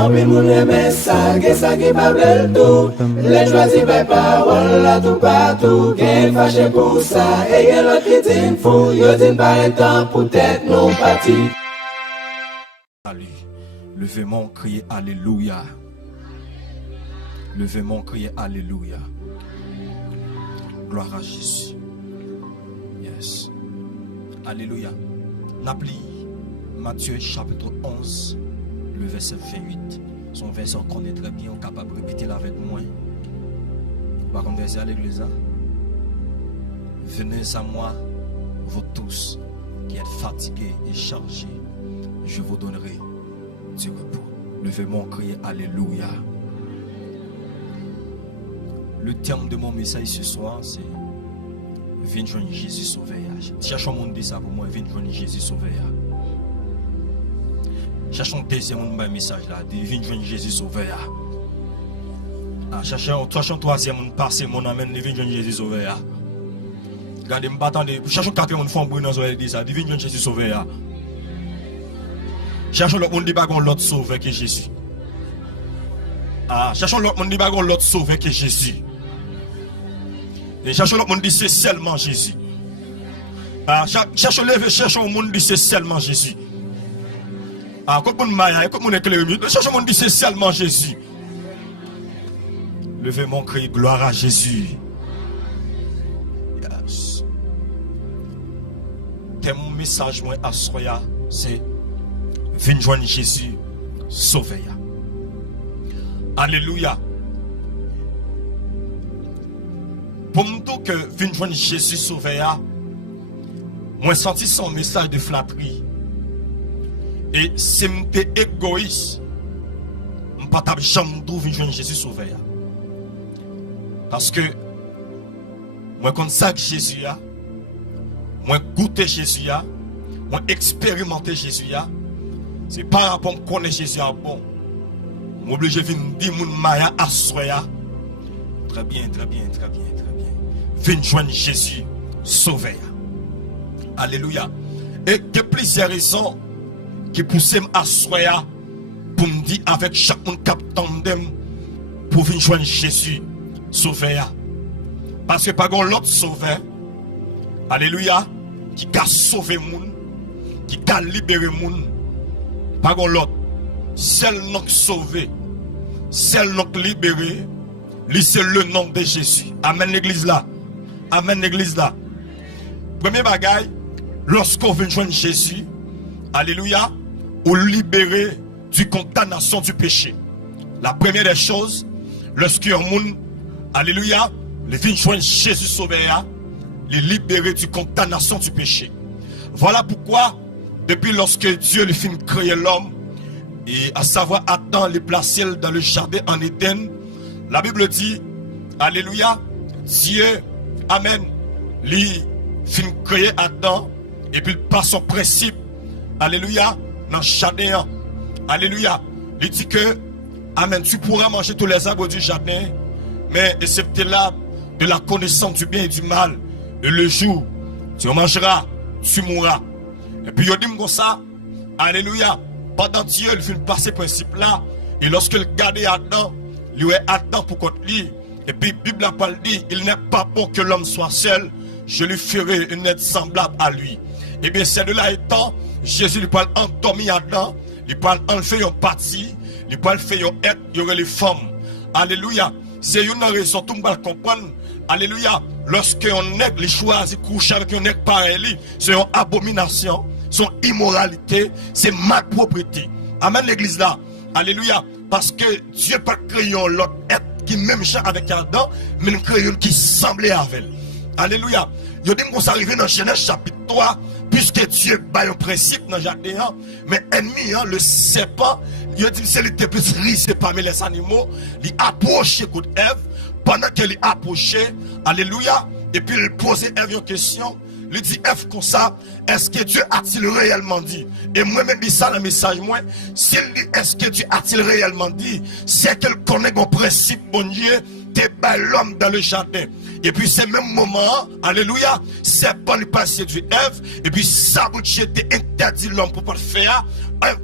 En pile moun aime ça, que ça qui pas bel tout. Les choisis par parole là tout partout. Qu'est fâché pour ça, et y'a l'autre qui dit fou. Yo dit pas temps pour tête non parti. Allez, levez mon crier Alléluia. Levez mon crier Alléluia. Gloire à Jésus. Yes. Alléluia. N'oublie Matthieu chapitre 11, le verset 28. Son verset qu'on connaît très bien, on est capable de répéter là avec moi. Par contre, à l'église, venez à moi, vous tous qui êtes fatigués et chargés, je vous donnerai du repos. Levez mon crier Alléluia. Le terme de mon message ce soir, c'est viens joindre Jésus sauveur. Cherchons mon dit ça pour moi, viens joindre Jésus sauveur. Cherchons deuxième message là, viens joindre Jésus sauveur. Cherchons troisième passé mon amène, viens joindre Jésus sauveur. Regardez, me attendez, cherchons quatrième fond pour nous dit ça, viens joindre Jésus sauveur. Cherchons l'autre monde dit pas l'autre sauveur que Jésus. Cherchons l'autre monde dit pas l'autre sauveur que Jésus. Et cherchons l'autre monde dit c'est seulement Jésus. Cherchons lever, cherchons le monde dit c'est seulement Jésus. Quand on m'a quand on éclaire, cherchons le monde dit c'est seulement Jésus. Levez mon cri, gloire à Jésus. Yes. Mon message moi à soya, c'est viens joindre Jésus, sauveur. Alléluia. Pour me dire que viens joindre Jésus, sauveur, moi senti son message de flatterie. Et si je suis égoïste, je ne peux pas jamais trouver joindre Jésus, sauveur. Parce que moi, quand ça Jésus a, moi goûter Jésus a, moi expérimenter Jésus a, c'est par rapport à connaître Jésus a bon. Je suis obligé de dire mon maya à soya. Très bien, très bien, très bien, très bien. Viens joindre Jésus, sauveur. Alléluia. Et il y a plusieurs raisons qui poussent à soya pour me dire avec chaque monde qui tandem pour venir joindre Jésus, sauveur. Parce que pas l'autre sauveur, alléluia, qui a sauvé le monde, qui a libéré le monde, pas l'autre. Seul nom sauvé, seul nom libéré, c'est le nom de Jésus. Amen l'église là. Amen l'église là. Premier bagaille, lorsqu'on vient joindre Jésus, alléluia, ou libérer du condamnation du péché. La première des choses, lorsqu'un monde, alléluia, les vient joindre Jésus sauveur, les libérer du condamnation du péché. Voilà pourquoi, depuis lorsque Dieu lui fit créer l'homme, et à savoir Adam les placer dans le jardin en Éden, la Bible dit, alléluia, Dieu, amen, lui fin créer Adam, et puis il passe son principe, alléluia, dans le jardin, alléluia, il dit que, amen, tu pourras manger tous les arbres du jardin, mais excepté l'arbre de la connaissance du bien et du mal, et le jour, tu mangeras, tu mourras. Et puis il dit comme ça, alléluia, pendant Dieu, il fait passer ce principe-là, et lorsqu'il gardait Adam, il est Adam pour contre lui, et puis la Bible a pas dit, il n'est pas bon que l'homme soit seul, je lui ferai une aide semblable à lui. Et bien c'est de là étant, Jésus lui parle endormi Adam, il parle enlever une partie, il parle faire une aide, il y aurait les femmes. Alléluia. C'est une raison, tout le monde comprendre. Alléluia. Lorsqu'un nègre choisit coucher avec un nègre pareil, c'est une abomination, c'est une immoralité, c'est malpropreté. Amen l'église là. Alléluia. Parce que Dieu n'a pas créé l'autre être qui même chant avec Adam, mais il crée une qui semblait avec elle. Alléluia. Je dis qu'on s'arrive dans Genèse chapitre 3, puisque Dieu bat un principe dans le jardin, mais ennemi, le serpent, il dit que c'est le plus risé parmi les animaux, il approche contre Ève, pendant qu'elle approchait, alléluia, et puis il posait Ève une question, il dit Ève comme ça, est-ce que Dieu a-t-il réellement dit? Et moi-même dis ça dans le message, moi, s'il dit est-ce que Dieu a-t-il réellement dit, c'est qu'elle connaît mon principe, bon Dieu, t'es l'homme dans le jardin. Et puis c'est même moment, alléluia, serpent lui passé du Ève, et puis sabouché était interdit l'homme pour pas le faire,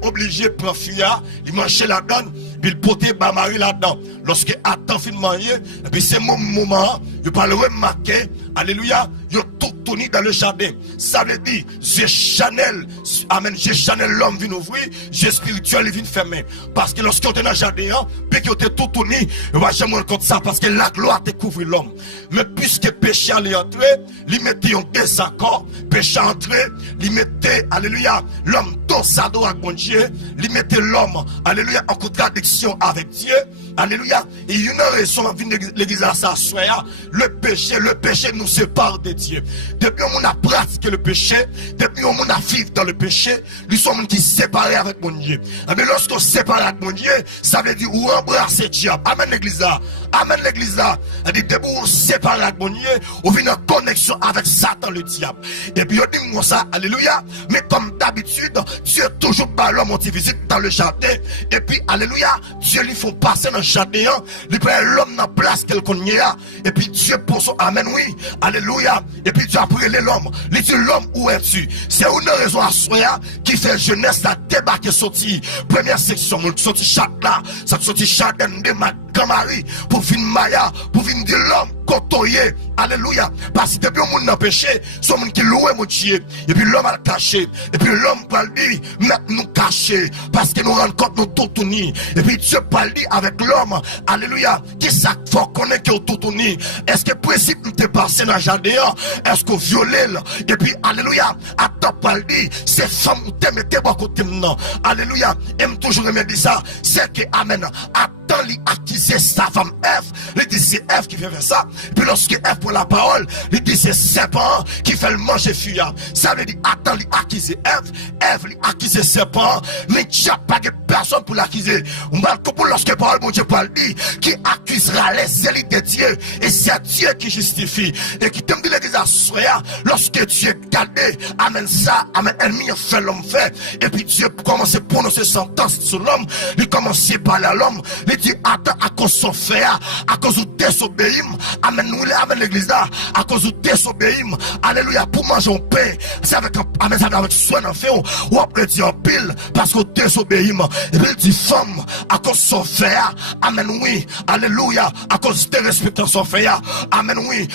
obligé de prendre fuir, il mangeait la donne, puis il potait ba Marie là-dedans. Lorsque Adam fin marié, et puis c'est mon moment, il parle remarquer, alléluia, il tout tourné dans le jardin. Ça veut dire, j'ai Chanel, amen, j'ai Chanel l'homme vient ouvrir, j'ai spirituel vient fermer. Parce que lorsqu'on était dans le jardin, puis qu'on était tout tourné, on va jamais rendre compte ça, parce que la gloire découvre l'homme. Mais puisque péché allait entrer, il mettait un désaccord, péché entré, il mettait, alléluia, l'homme dans sa dos avec bon Dieu, il mettait l'homme, alléluia, en contradiction avec Dieu, alléluia. Et il y a une raison, l'église à s'asseoir, le péché nous sépare de Dieu. Depuis on a pratiqué le péché, depuis on a vécu dans le péché, nous sommes qui séparés avec mon Dieu. Mais lorsqu'on sépare avec mon Dieu, ça veut dire ou embrasser Dieu. Amen l'église là. Amen l'église là. Depuis on sépare avec mon Dieu, on vient en connexion avec Satan le diable. Et puis on dit moi ça, alléluia. Mais comme d'habitude, Dieu toujours par l'homme on visite dans le jardin. Et puis alléluia, Dieu lui faut passer dans le jardin, lui prend l'homme dans place quelqu'un y a. Et puis Dieu pour son amen oui. Alléluia. Et puis Dieu a pris l'homme. Il dit l'homme où es-tu? C'est une raison à soi qui fait jeunesse la débarquer sorti. Première section, on sorti chat là, ça sorti chat de ma grand-mari pour venir Maya, pour venir de l'homme côtoyer. Alléluia. Parce que depuis on n'a péché, c'est monde qui loue mon Dieu. Et puis l'homme a le caché. Et puis l'homme parle dit, mettre nous cacher. Parce que nous rendons compte nous tout unis. Et puis Dieu parle dit avec l'homme. Alléluia. Qui ça faut connaître que tout unis? Est-ce que principe nous t'es passé dans le jardin? Est-ce qu'on violé? Et puis alléluia. Attends parle dit, c'est femme ou t'aimes t'es bon côté maintenant. Alléluia. Aime toujours me dire ça. C'est que amen. Attends lui accuser sa femme Ève. Il dit c'est Ève qui fait ça. Puis lorsque Ève prend la parole, il dit c'est serpent qui fait le manger fuyard. Ça veut dire attends lui accuser Ève. Ève lui accuser serpent. Mais il n'y a pas de personne pour l'accuser. On va comprendre lorsque parole bon Dieu parle dit qui accusera les élites de Dieu. Et c'est Dieu qui justifie. Et qui t'aime de l'église à soya. Lorsque Dieu gardé, amen ça, amen ennemi fait l'homme fait. Et puis Dieu commence à prononcer sentence sur l'homme. Il commence à parler à l'homme. Il dit attends à cause de son fait, à cause de désobéir. Amen nous amen l'église là. À cause de désobéir. Alléluia. Pour manger un pain. C'est avec amen ça avec soin en fait. Ou après dire pile parce que désobéir. Et puis il dit femme à cause de son fait. Amen oui. Alléluia. À cause de respecter son fait. Amen oui.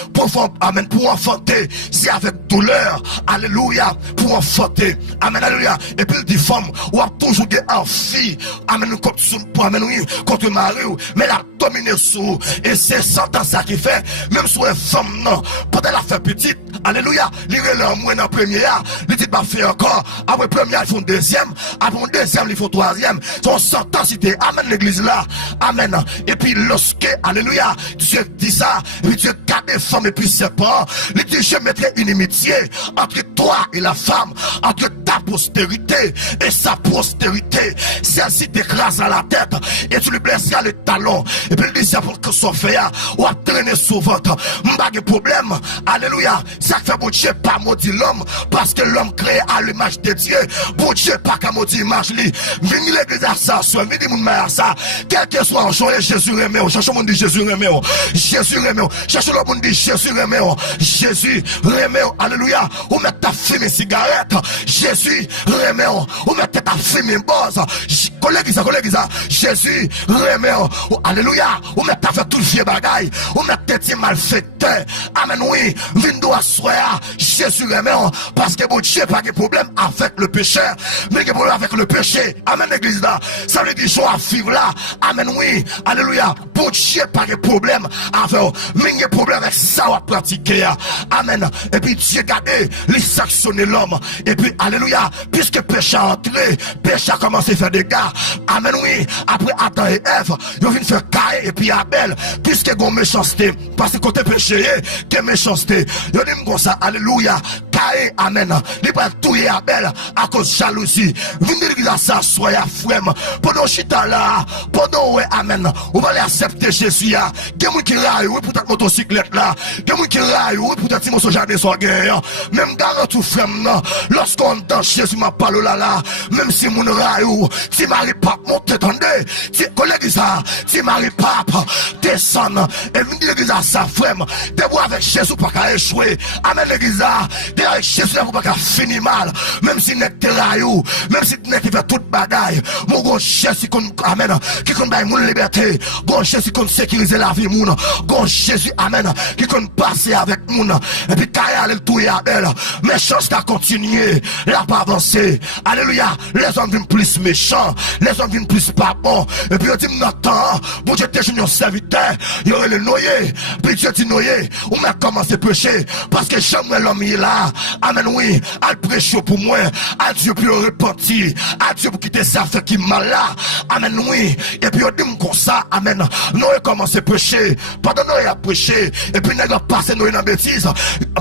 Amen pour enfanter. C'est avec douleur. Alléluia. Pour enfanter. Amen alléluia. Et puis il dit femme ou a toujours des filles. Amen pour amen oui. Contre mari. Mais la dominer sous. Et c'est Satan ça qui fait. Même sur une femme non. Pendant la fait petite. Alléluia. Il est moins dans première. Il dit pas fait encore. Après première, ils font deuxième. Après deuxième, ils font troisième. Son Satan cité. Amen l'église là. Amen. Et puis lorsque, alléluia, Dieu dit ça. Et puis Dieu garde les femmes et puis serpent. Il dit je mettrai une inimitié entre toi et la femme. Entre ta postérité et sa postérité. Celle-ci t'écrase à la tête. Et tu lui blesseras le talon. Et puis il dit c'est pour que son fait ou à traîner sur votre. M'bag de problème. Alléluia. Ça fait bon Dieu pas maudit l'homme. Parce que l'homme créé à l'image de Dieu. Bon Dieu pas qu'à maudit l'image lui. Venez l'église à ça. Soit venez mon mère à ça. Quel que soit en choix Jésus remet. Cherchez le monde dit Jésus remet. Jésus remet. Cherchez le monde dit Jésus remet. Jésus remet. Alléluia. Ou met ta fumée cigarette. Jésus remet. Ou met ta fumée bosse. Collègue ça. Jésus remet. Alléluia. Ou met ta fait tout le vieux bagaille. Ou met tes malfaiteurs. Amen oui. Vindo à soya. Jésus remet. Parce que bon Dieu pas de problème avec le pécheur. Mais de problème avec le péché. Amen l'église là. Ça veut dire je vais vivre là. Amen oui. Alléluia. Bon Dieu pas de problème avec. Mais de problème avec ça à pratiquer. Amen. Et puis Dieu gardé. Il sanctionne l'homme. Et puis alléluia. Puisque péché a entré. Péché a commencé à faire des gars. Amen oui. Après Adam et Ève. Ils viennent faire Caïn et puis Abel. Puisque il y a méchanceté. Parce que côté péché, il y a méchanceté. Ils disent comme ça. Alléluia. Caïn, amen. Il va tuer Abel à cause de jalousie. Venez dire ça, soyez frère. Pendant chita là, pendant ouais, amen. On va aller accepter Jésus. Il y a des gens qui raillent, oui, pour ta motocyclette là. Des gens qui raillent, oui, pour ta petit jardin sur guerre. Même dans tout frère, lorsqu'on danse Jésus m'a parlé là, même si mon raille, si Marie Pape monte, attendez, si collègue ça, si Marie Pape descend, et venez dire ça, frère. Des bois avec Jésus pas qu'à échouer. Amen, l'église. Des avec Jésus là, vous pas finir mal. Même si n'est terraillou, même si n'est fait toute bagaille. Mon gros Jésus qu'on amène, qui qu'on baille mon liberté. Bon Jésus qu'on sécuriser la vie moun. Bon Jésus amène, qui qu'on passer avec moun. Et puis Kaya le tout à elle. Mais chance qu'à continuer, là pas avancer. Alléluia. Les hommes viennent plus méchants, les hommes viennent plus pas bons. Et puis on dit maintenant, bon Dieu t'es un serviteur, il y aurait le noyer. Puis Dieu dit noyer, ou m'a commencé à prêcher. Parce que jamais l'homme est là. Amen, oui. À prêcher pour moi. À Dieu pour le repentir. À Dieu pour quitter ça fait qui mal là. Amen, oui. Et puis on dit comme ça, amen. Noé commence à prêcher. Pendant Noé a prêché. Et puis nous passé Noé dans bêtise.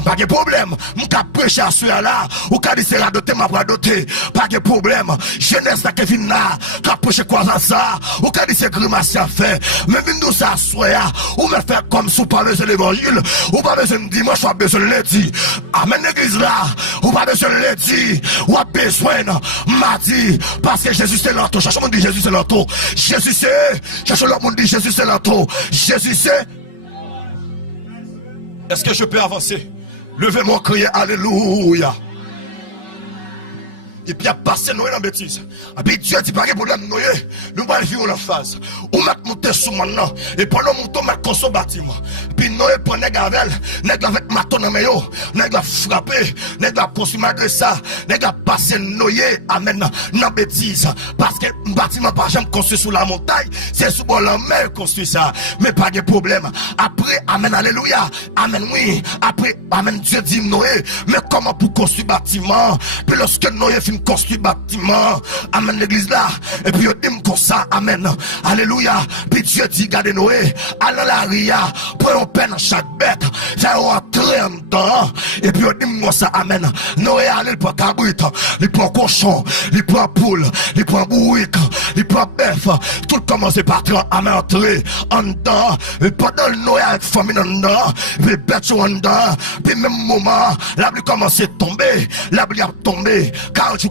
Pas de problème. M'ka prêcher à celui là. Ou qu'a dit c'est la doté, m'a pas doté. Pas de problème. Jeunesse là qui vient là. Qu'a prêché quoi ça. Ou qu'a dit c'est grimace à faire. Mais vient nous ça soya. Ou me faire comme sous pas besoin de l'évangile. Ou pas besoin de dimanche, ou pas besoin de lundi. Amen l'église là. Ou pas besoin de lundi. Ou pas besoin mardi. Parce que Jésus c'est l'entour. Cherche le monde dit Jésus c'est l'entour. Jésus c'est. Cherche le monde dit Jésus c'est l'entour. Jésus c'est. Est-ce que je peux avancer? Levez-moi, criez Alléluia. Et puis, il a passé Noé dans la bêtise. Et puis, Dieu dit, pas de problème, Noé. Nous allons vivre la phase. On va monter sous maintenant. Et pendant mon temps, on va construire bâtiment. Puis, Noé prend les gavelles. Les gavelles avec maton dans mes yeux. Les gavelles frapper. Les gavelles construire malgré ça. Les gavelles passer Noé. Amen. Dans la bêtise. Parce que le bâtiment, par exemple, construit sous la montagne. C'est sous la mer construit ça. Mais pas de problème. Après, amen, alléluia. Amen, oui. Après, amen, Dieu dit Noé. Mais comment pour construire bâtiment? Puis, lorsque Noé finit construit bâtiment, amen l'église là, et puis il dit comme ça, amen, alléluia, puis Dieu dit, gardez Noé, allez la ria, prenons peine à chaque bête, faire rentrer en dedans, et puis il dit comme ça, amen, Noé allez, il prend cabrit, il prend cochon, il prend poule, il prend bourrique, il prend bœuf, tout commence par amen, entrer en dedans, et pendant le Noé avec famille en dedans, puis bête en dedans, puis même moment, la pluie commence à tomber, la pluie a tombé, 48,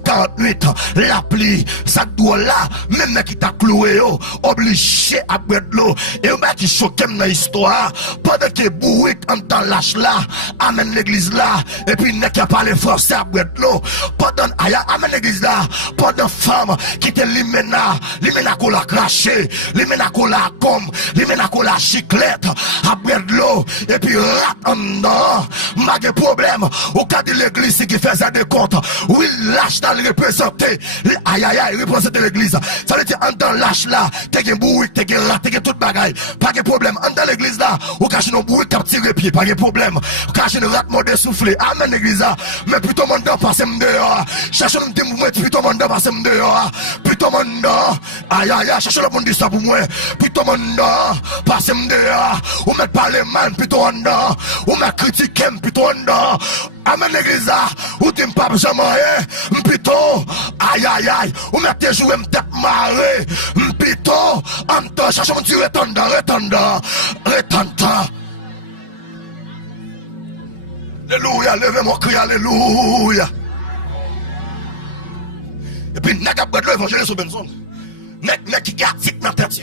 la pluie, ça doit là, même qui t'a cloué, obligé à boire de l'eau, et on va qui choquer dans l'histoire, pendant que bourrique en temps lâche là, amène l'église là, et puis n'est qui a parlé forcé à boire de l'eau, pendant, amène l'église là, pendant femme qui te limena qu'on l'a craché, limena qu'on l'a comme, limena qu'on l'a chiclette, à boire de l'eau, et puis rat en dedans, pas de problème, au cas de l'église qui faisait des comptes, oui, lâche dans le représenté, aïe aïe aïe, représenter l'église. Ça veut dire, en dans lâche là, t'es un bourrique, t'es un rat, t'es un tout bagaille. Pas de problème, en dans l'église là, ou cache nos bourriques qui tirent pied, pas de problème. Cache une rat mode soufflé, amen l'église là. Mais plutôt mon temps passe m'dehors. Cherche un petit mouvement, plutôt mon temps passe m'dehors. Plutôt mon temps, aïe aïe aïe, cherche le monde dit ça pour moi. Plutôt mon temps passe m'dehors. Ou met parler mal, plutôt en dedans. Ou met critiquer, plutôt en dedans. Amen l'église là, ou t'aimes pas jamais, m'pito, aïe aïe aïe, ou mettez jouer m'tête marée, m'pito, en temps, cherche mon Dieu, retendant. Alléluia, levez-moi, criez alléluia. Et puis, n'a qu'à prendre l'évangile sur Benson, n'a qui garde dans la tête,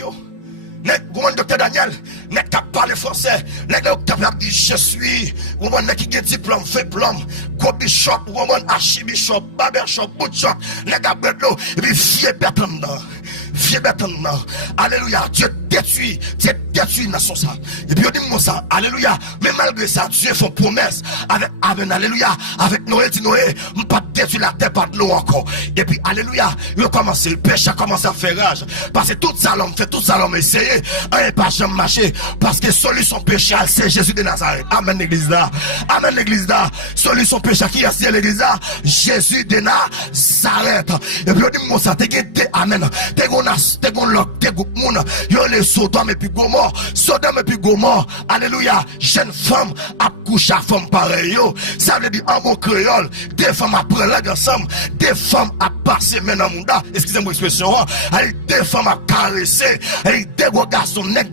Nek, vous docteur Daniel, nek qui parle français, nek capable de dire je suis, vous nek qui a diplôme, fait plomb, go bishop, vous archibishop, barbershop, boutshop, nek a bread l'eau, et puis fier bête en dedans. Fier bête en dedans. Alléluia, Dieu détruit nation ça. Et puis on dit moi ça, alléluia, mais malgré ça, Dieu fait promesse avec amen, alléluia, avec Noé, dit Noé, pas détruire la terre par de l'eau encore. Et puis alléluia, il a commencé, le péché a commencé à faire rage, parce que tout ça l'homme fait, tout ça l'homme essaye. Un pas jamais marché parce que solution péché c'est Jésus de Nazareth. Amen l'église là. Amen l'église là. Solution péché qui est à l'église là, Jésus de Nazareth. Et puis on dit moi ça t'es amen. T'es groupe monde. Yo les Sodome et puis Gomorrhe. Sodome et puis Gomorrhe. Alléluia. Jeune femme a couché à femme pareil yo. Ça veut dire en bon créole, des femmes après la ensemble, des femmes a passé maintenant monde. Excusez-moi l'expression. Des femmes a caressé, des garçon nek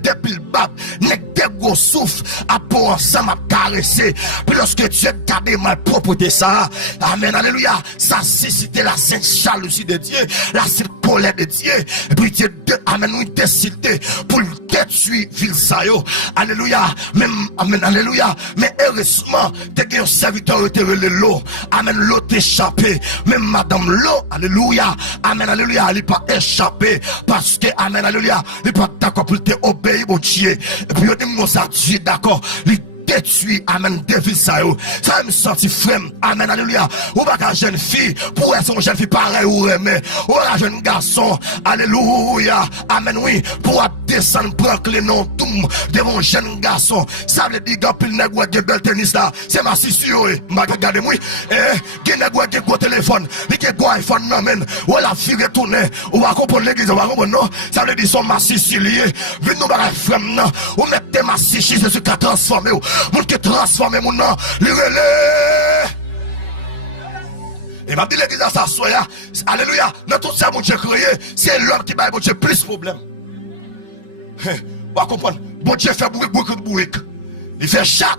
depil bab, nek de gros souffle, à pour ensemble à caresser. Puis lorsque tu as gardé ma propreté ça, amen, alléluia, ça suscite la sainte jalousie de Dieu, la sainte colère de Dieu. Et puis Dieu, amen, nous décidé pour détruit ville ça yo. Alléluia. Même amen alléluia. Mais heureusement, t'es un serviteur était relé l'eau. Amen l'eau t'échappé. Même madame l'eau, alléluia. Amen alléluia, elle pas échappé parce que amen alléluia, il pas d'accord pour te obéir mon Dieu. Et puis on dit moi ça Dieu d'accord. Détruit, amen, défi ça yo. Ça me senti frère, amen, alléluia. Ou pas qu'un jeune fille, pour être une jeune fille pareil ou remè. Ou un jeune garçon, alléluia, amen, oui, pour descendre, prendre les noms, tout, de mon jeune garçon. Ça veut dire, que le nègre qui bel tennis là, c'est ma sisio, m'a regardé, oui, qui nègre qui gros téléphone, qui gros iPhone, non, men, ou la fille retourne, ou va comprendre l'église, ou va comprendre, non, ça veut dire, son ma sicilier, venez nous, bah, frère, non, ou mettez ma sicile, c'est ce qui a transformé, mon qui transforme mon nom, le relais. Et m'a dit l'église à s'asseoir, alléluia, dans tout ça, mon Dieu créé, c'est l'homme qui va mon Dieu plus de problèmes. Vous comprenez? Bon Dieu fait beaucoup de bourrique. Il fait chat.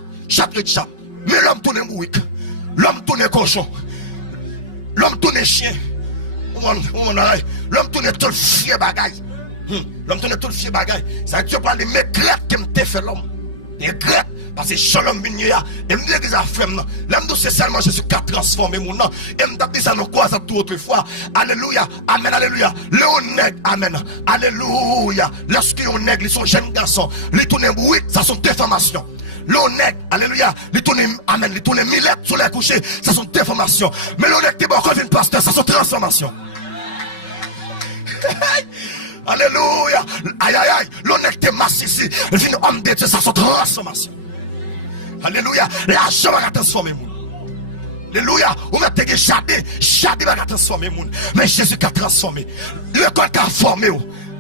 Mais l'homme tourne bourrique. L'homme tourne cochon. L'homme tourne chien. L'homme tourne tout le fier bagaille. L'homme tourne tout le fier bagaille. Ça Dieu parle de mes grettes qui me fait l'homme. Des grettes. Parce que shalom binya et me dit que ça fait non l'homme c'est seulement Jésus qui a transformé mon nom et me dit ça nous quoi ça tout autrefois alléluia amen alléluia le nègre amen alléluia lorsque on nègre ils sont jeunes garçons les tourner oui ça sont déformations le nègre alléluia les tourner amen les tourner millet sur les coucher ça sont déformations mais le nègre qui bon comme une pasteur ça sont transformations. Alléluia aïe aïe aïe le nègre qui masse ici il vient homme de Dieu ça sont transformations. Alléluia, l'argent va transformer le monde. Alléluia, on va te chadé va transformer le monde. Mais Jésus qui a transformé. Le corps qui a formé.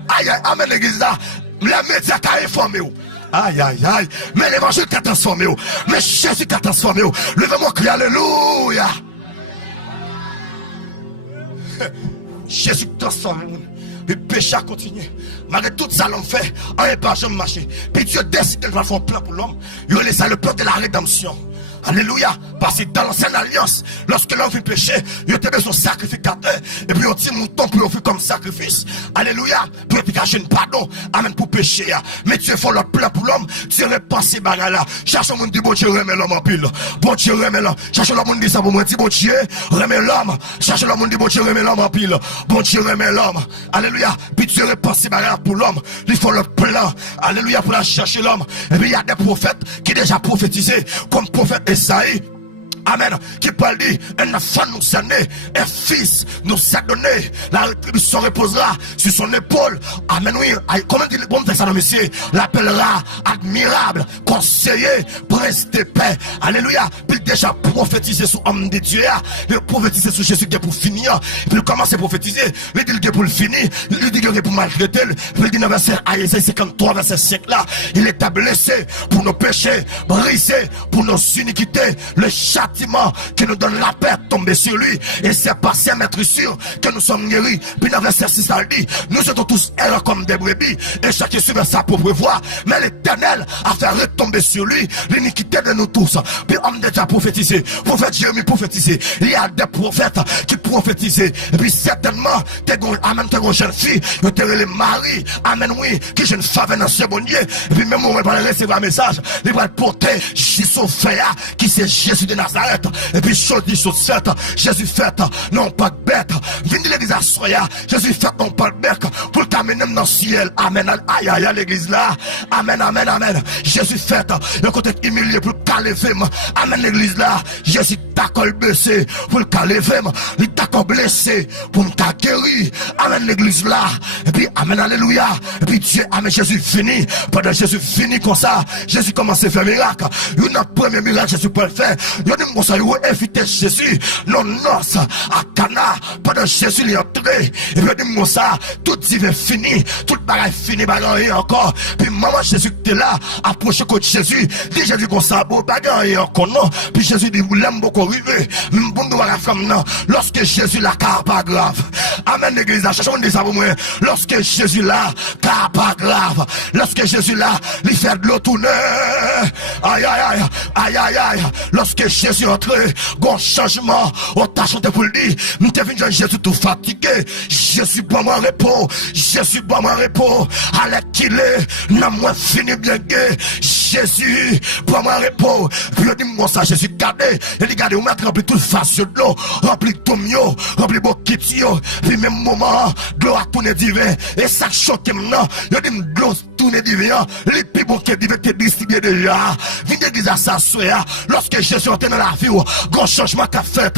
Aïe aïe, amen l'église là. Les médias qui a informé. Aïe aïe aïe, mais l'évangile qui a transformé. Mais Jésus qui a transformé. Levez-moi crier alléluia. Jésus transforme le monde. Le péché a continué. Malgré tout ça, l'homme fait, on n'est pas jamais marché. Puis Dieu décide de faire un plan pour l'homme. Il laisse le plan de la rédemption. Alléluia. Parce que dans l'ancienne alliance, lorsque l'homme fait péché, il était besoin de sacrificateur. Et puis on dit mouton pour offrir comme sacrifice. Alléluia. Pour cacher une pardon. Amen pour péché. Mais Dieu fait le plan pour l'homme. Dieu repense ces bagages là. Cherche le monde dit bon Dieu remet l'homme en pile. Bon Dieu remet l'homme. Cherche le monde dit ça pour moi. Dit bon Dieu remet l'homme. Cherche le monde dit bon Dieu remet l'homme en pile. Bon Dieu remet l'homme. Alléluia. Puis Dieu repense ces bagages pour l'homme. Il faut le plan. Alléluia pour la chercher l'homme. Et puis il y a des prophètes qui déjà prophétisé comme prophète Esaïe. Amen. Qui parle dit, un enfant nous a né, un fils nous a donné, la rétribution reposera sur son épaule. Amen. Oui, comment dit le bon texte à monsieur? L'appellera admirable, conseiller, prince de paix. Alléluia. Puis déjà prophétisé sur homme de Dieu, il prophétisé sur Jésus qui est pour finir. Puis il commence à prophétiser, il dit que pour le finir, il dit que pour maltraiter, puis il dit dans verset Isaïe 53, verset 5 là, il est blessé pour nos péchés, brisé pour nos iniquités, le châtiment qui nous donne la paix tomber sur lui. Et c'est passé à mettre sûr que nous sommes guéris. Puis dans verset 6, ça dit, nous sommes tous erreurs comme des brebis, et chacun suivait sa propre voie. Mais l'Éternel a fait retomber sur lui l'iniquité de nous tous. Puis homme déjà prophétisé, prophète Jérémie prophétisé. Il y a des prophètes qui prophétisaient. Et puis certainement, amen, t'es une jeune fille, t'es les maris, amen, oui, qui jeune femme dans ce bon Dieu. Et puis même on va recevoir un message, il va porter Jésus fait, qui c'est Jésus de Nazareth. Et puis chose dit chose faite, Jésus fait, non pas de bête. Venez l'église à soya, Jésus fait, non pas de bête. Pour le t'amener dans le ciel. Amen. Aïe aïe l'église là. Amen, amen, amen. Jésus fait, le côté humilié pour le caléver. Amen l'église là. Jésus d'accord blessé pour le caléver. Il d'accord blessé pour me guérir. Amen l'église là. Et puis amen alléluia. Et puis Dieu, amen Jésus fini. Pendant Jésus fini comme ça, Jésus commence à faire miracle. Il y a un premier miracle Jésus peut le faire. Il y a un ça il a invité Jésus non noce à Cana pendant Jésus il est entré et puis dit ça tout divin fini tout bagaille fini bagaille encore puis maman Jésus qui était là approché contre Jésus dit Jésus comme ça beau bagaille encore non puis Jésus dit vous l'aime beaucoup arriver même bon de la femme non lorsque Jésus la car pas grave amen l'église à chercher on dit ça pour moi lorsque Jésus là car pas grave lorsque Jésus là il fait de l'eau tourner aïe aïe aïe aïe aïe aïe lorsque Jésus entré, bon changement, on t'a chanté pour le dire, nous t'es venu Jésus tout fatigué, Jésus pour moi repos, Jésus Jésus, bon, moi repos. À qu'il est, non, moi fini bien gay. Jésus, bon, moi repos. Puis, il dit, moi, ça, Jésus, gardez. Il dit, gardez, vous mettez rempli toute face de l'eau, rempli de tomio, rempli de kitio. Puis, même moment, de l'eau a tourné divin. Et ça choque maintenant. Il dit, de l'eau tourné divin. Les plus bon qui divin te distribué déjà. Vine d'église à s'asseoir. Lorsque Jésus entre dans la vie, grand changement qu'a fait.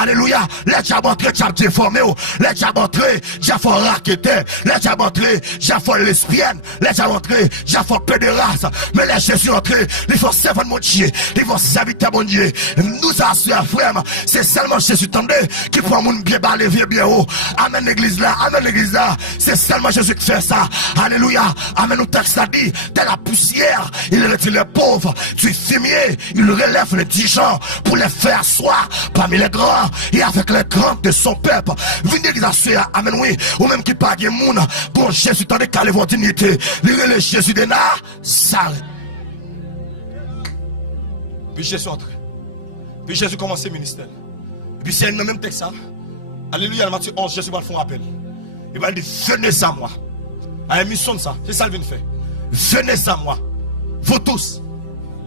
Alléluia. Les diables entrés, diables déformés. Les diables entrés, diables raquettés. Les diables entrés, diables lesbiennes. Les diables entrés, diables pédérastes. Mais les Jésus entrés, il faut servir mon Dieu. Il faut servir ta bon Dieu. Nous assurons, frère, c'est seulement Jésus tendez qui prend mon bien bas, levier bien haut. Amen l'église là, amen l'église là. C'est seulement Jésus qui fait ça. Alléluia. Amen, nous texte a dit, t'es la poussière, il retire les pauvres. Tu es fumier, il relève les 10 gens pour les faire asseoir parmi les grands et avec les grands de son peuple. Venez l'église assurer, amen oui. Ou même qui pague moun. Bon Jésus tendez qu'à votre dignité. Le Jésus de Nazareth. Puis Jésus entre. Puis Jésus commence le ministère. Et puis c'est le même texte. Alléluia, Matthieu 11, Jésus va le faire un appel. Il va dire, venez à moi. À la mission de ça, c'est ça qu'il vient faire. Venez à moi. Vous tous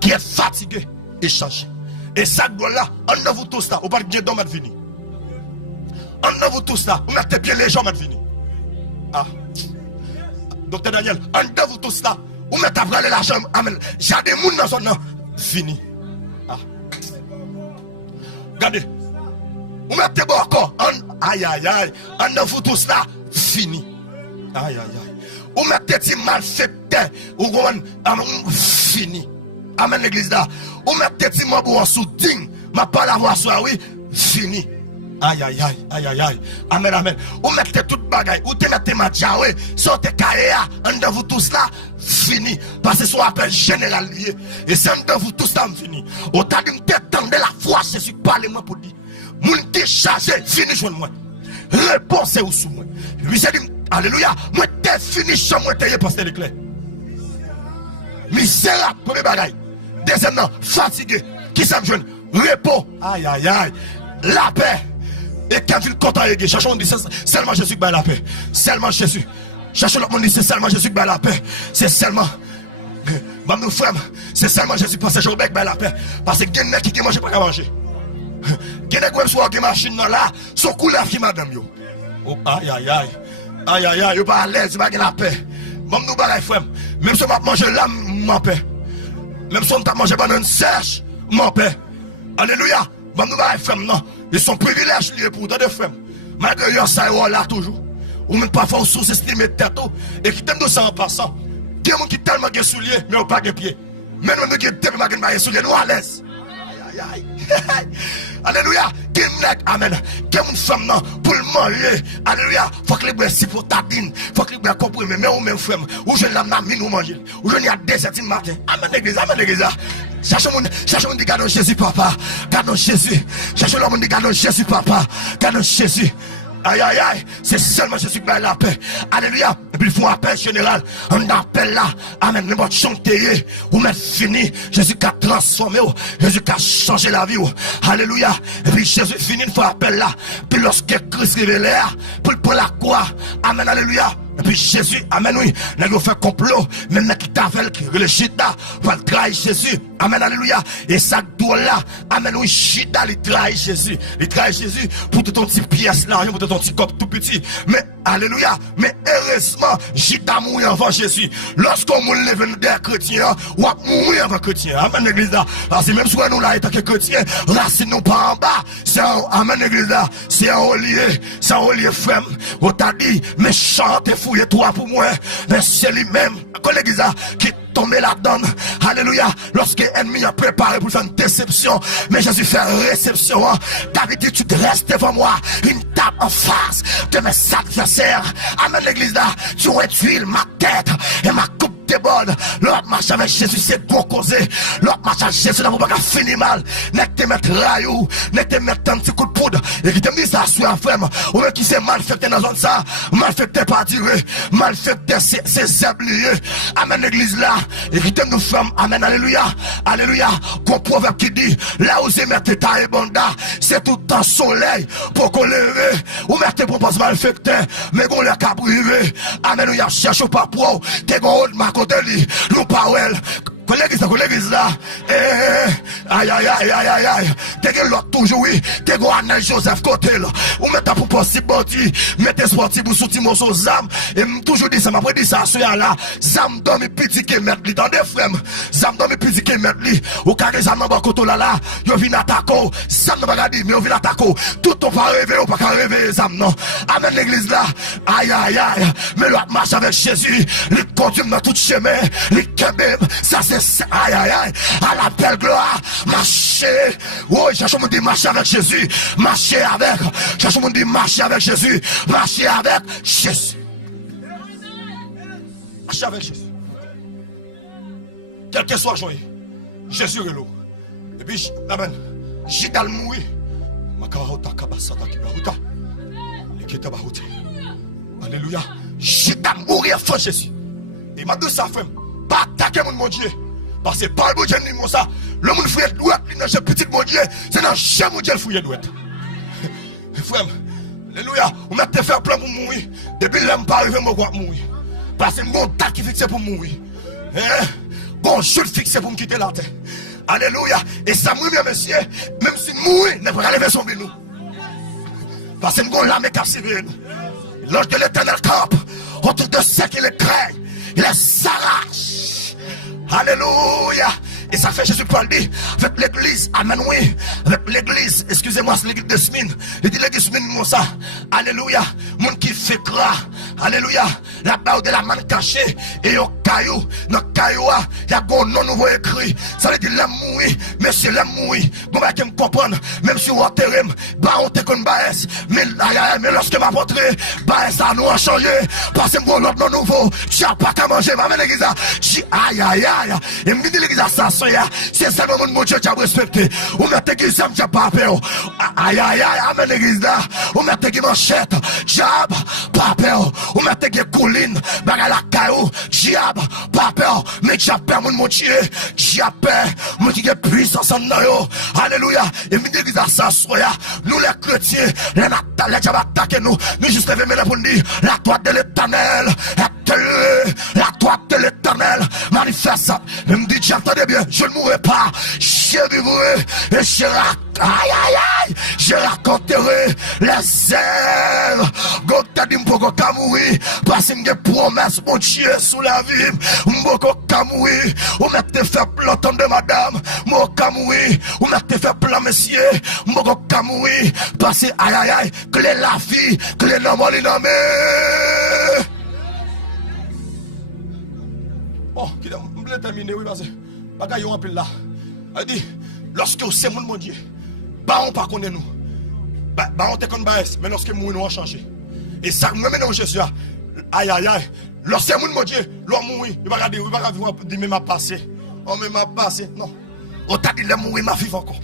qui êtes fatigués et chargés. Et ça là, on a vous tous là, on va bien dans ma vie. On a vous tous là, on mettez bien les gens ma vie. Ah. Docteur Daniel, on a vous tous là, on mettez à l'argent. Amen. J'ai des gens dans son nom. Fini. Ah. Regardez. Vous mettez bon encore. Aïe aïe aïe. On a vous tous là. Fini. Aïe aïe aïe. Vous mettez des mal fait. Vous fini. Amen l'église là. Vous mettez des membres en soutien. Ma parole à voir soit oui. Fini. Aïe aïe aïe aïe aïe aïe. Amen amen. Vous mettez toute bagaille. Vous te mettez ma diawe. Sortez carrière. Un de vous tous là. Fini. Parce que c'est un appel général lié. Et c'est un de vous tous là. Fini. Au tas de m'étendre la foi. Jésus parle-moi pour dire. Moun déchargé. Fini joindre moi. Réponse est où sous moi. Lui c'est dit. Alléluia. Moi t'es fini. Chez moi t'es pasteur de clair. Misérable. Premier bagaille. Deuxièmement. Fatigué. Qui ça me joint? Repos. Aïe aïe aïe. La paix. Et quand il compte à aider, cherchons, on dit seulement Jésus qui bat la paix. Seulement Jésus. Cherchons l'autre monde dit c'est seulement Jésus qui bat la paix. C'est seulement. Nous frères, c'est seulement Jésus parce que je bat la paix. Parce que quelqu'un qui mange pas qu'à manger. Quelqu'un qui soit qui machine là, son coup là qui madame yo. Oh aïe aïe aïe. Aïe aïe aïe, yo pas à l'aise, pas la paix. Nous bagaille frère. Même si on va manger là, m'en paix. Même si on t'a mangé banane sèche, m'en paix. Alléluia. Nous bagaille frère non. Ils sont privilégiés liés pour d'autres femmes. Malgré eux, ça est là toujours. Ou même parfois, on sous-estime tête. Et qui t'aime de ça en passant. Il y a des gens qui tellement de souliers, mais on pas de pieds. Même nous qui t'aiment de souliers, nous à l'aise. Aïe aïe aïe. Alléluia. Amen. Qui est une femme non pour le manger. Alléluia. Faut que les bois si pour tadine. Faut que les bois comprennent. Mais ou même femme. Ou je l'ai amené nous manger. Ou je l'ai à 2h du matin. Amen l'église. Amen l'église. Cherchez mon dit gardons Jésus papa. Gardons Jésus. Cherchez l'homme dit gardons Jésus papa. Gardons Jésus. Aïe aïe aïe, c'est seulement Jésus qui a la paix. Alléluia. Et puis il faut un appel général. On appelle là. Amen. Mais bon, chanter. Ou mettre fini. Jésus qui a transformé. Jésus qui a changé la vie. Alléluia. Et puis Jésus finit, il faut un appel là. Puis lorsque Christ révélé, pour le prendre la croix. Amen. Alléluia. Et puis Jésus, amen, oui, nous fait complot, même qui t'appelle, qui le chita, va trahir Jésus, amen, alléluia, et ça doit là, amen, oui, chita, il trahit Jésus, pour tout ton petit pièce là, pour tout ton petit cop tout petit, mais, alléluia, mais heureusement, chita mourir avant Jésus, lorsqu'on mourit des chrétiens, ou à mourir avant chrétien, amen, l'église là, parce que même si nous là, étant que chrétien, racine nous pas en bas, c'est un, amen, l'église là, c'est un olier frère, on t'a dit, mais chante fouille toi pour moi, mais c'est lui-même, collègue qui tomber là-dedans. Alléluia. Lorsque l'ennemi a préparé pour faire une déception, mais Jésus fait réception. David, tu te restes devant moi, une table en face de mes adversaires. Amen l'église là. Tu tuiles ma tête et ma coupe déborde. L'autre marche avec Jésus, c'est bon causé. L'autre marche avec Jésus, n'a pas finir mal. N'est que te mettre raillou, n'est que te mettre un petit coup de poudre. Et qui te dit ça, sur la femme. Ou même qui s'est mal fait dans la zone ça. Mal fait t'es pas tiré. Mal fait t'es c'est oublié. Amen l'église là. Et qui t'aime nous femmes. Amen, alléluia. Alléluia. Qu'on proverbe qui dit, là où c'est mettre ta et bonda, c'est tout le temps soleil pour qu'on lève. Ou mettre pour pas mal fait mais qu'on l'a qu'à privé. Amen, nous cherche pas pour. T'es qu'on ma côté li. Nous pas well. L'église là, aïe aïe aïe aïe aïe aïe, t'es que l'autre toujours oui, t'es qu'on a Joseph côté là, ou mettez pour possible body, mettez sportif pour soutenir mon zam, et toujours dit ça, m'a dit ça, ce là, zam dans mes petits qui mettent li dans des frères, zam dans mes petits qui mettent li, ou carré zam dans côté là, yo vient attaquer, zam n'a pas dit, mais yo vient attaquer, tout on pas rêver, ou pas qu'à rêver zam non, amen l'église là, aïe aïe aïe, mais l'autre marche avec Jésus, il continue dans tout chemin, il kebeb, ça c'est aïe aïe aïe, à la belle gloire, marcher. Oh, cherche mon dit marcher avec Jésus, marcher avec, cherche mon dit marcher avec Jésus, marcher avec Jésus. Marcher avec Jésus. Quel que soit joyeux, Jésus est là. Et puis, amen, j'ai dans le mourir. Alléluia. J'ai dans le mourir, frère Jésus. Et m'a dit ça, frère, pas attaquer mon Dieu. Parce que par le bon Dieu, ça, le monde fouille douette, il n'a pas petit mon Dieu, c'est dans chaque mon Dieu le fouille douette. Frère, alléluia, on m'a te faire plein pour mourir. Depuis l'homme pas arrivé, moi, je mourir. Parce que mon date qui fixe pour mourir. Bon, je le fixe pour me quitter la terre. Alléluia. Et ça mourir, monsieur, même si mourir, n'est pas lever son nous. Parce que mon lame est cassée. L'ange de l'éternel campe autour de ceux qui le craignent. Il s'arrache. Alléluia. Et ça fait Jésus Paul dit avec l'église, amen oui, avec l'église, excusez-moi, c'est l'église de Smine. Il dit l'église Smine, moi ça. Alléluia. Mon qui fait gras. Alléluia. Là-bas de la main cachée. Et au caillou, dans le caillou, il y a un nom nouveau écrit. Ça veut dire l'amour, monsieur l'amour. Bon, bah, qui me comprendre, même si on a terrain, bah, on te connaît, mais lorsque m'a montré, bah, ça nous a changé. Parce que mon autre nom nouveau, tu n'as pas qu'à manger, ma l'église, aïe, aïe, aïe. Et me dit l'église, ça, c'est seulement mon Dieu qui a respecté. Ou mettez qui ça, tu n'as pas peur. Aïe, aïe, aïe, amen l'église là. Ou mettez qui manchette, diable, pas peur. Ou mettez qui couline, bagarre la caillou, diable, pas peur. Mais diable, peur, mon Dieu, diable, mon qui est puissance en nous. Alléluia. Et me dit l'église ça, nous les chrétiens, les natales, les diables attaquent nous. Nous juste lever maintenant pour nous dire, la droite de l'éternel, la droite de l'éternel, manifeste. Et me dit, j'entendais bien, je ne mourrai pas, je vivrai, et je je raconterai les œuvres. God t'a dit m'poko ka mourir, parce que promesse mon Dieu sous la vie, m'poko ka mourir, ou m'a te fait planter de madame, m'poko ka mourir, ou m'a te fait plan monsieur, m'poko ka mourir, parce que aïe aïe aïe, que les la vie, que les noms les nommés. Bon, qui m'a terminé, oui, parce que bagaille yon appel là. Elle dit, lorsque c'est mon Dieu, bah on pas connaît nous. Bah on te connaît, mais lorsque nous nous a changé. Et ça me met dans Jésus. Aïe aïe aïe. Lorsque mon Dieu, l'homme mourir, il va regarder, il va vivre, il m'a passé. Oh mais m'a passé. Non. On t'a dit le mourir m'a vivre encore.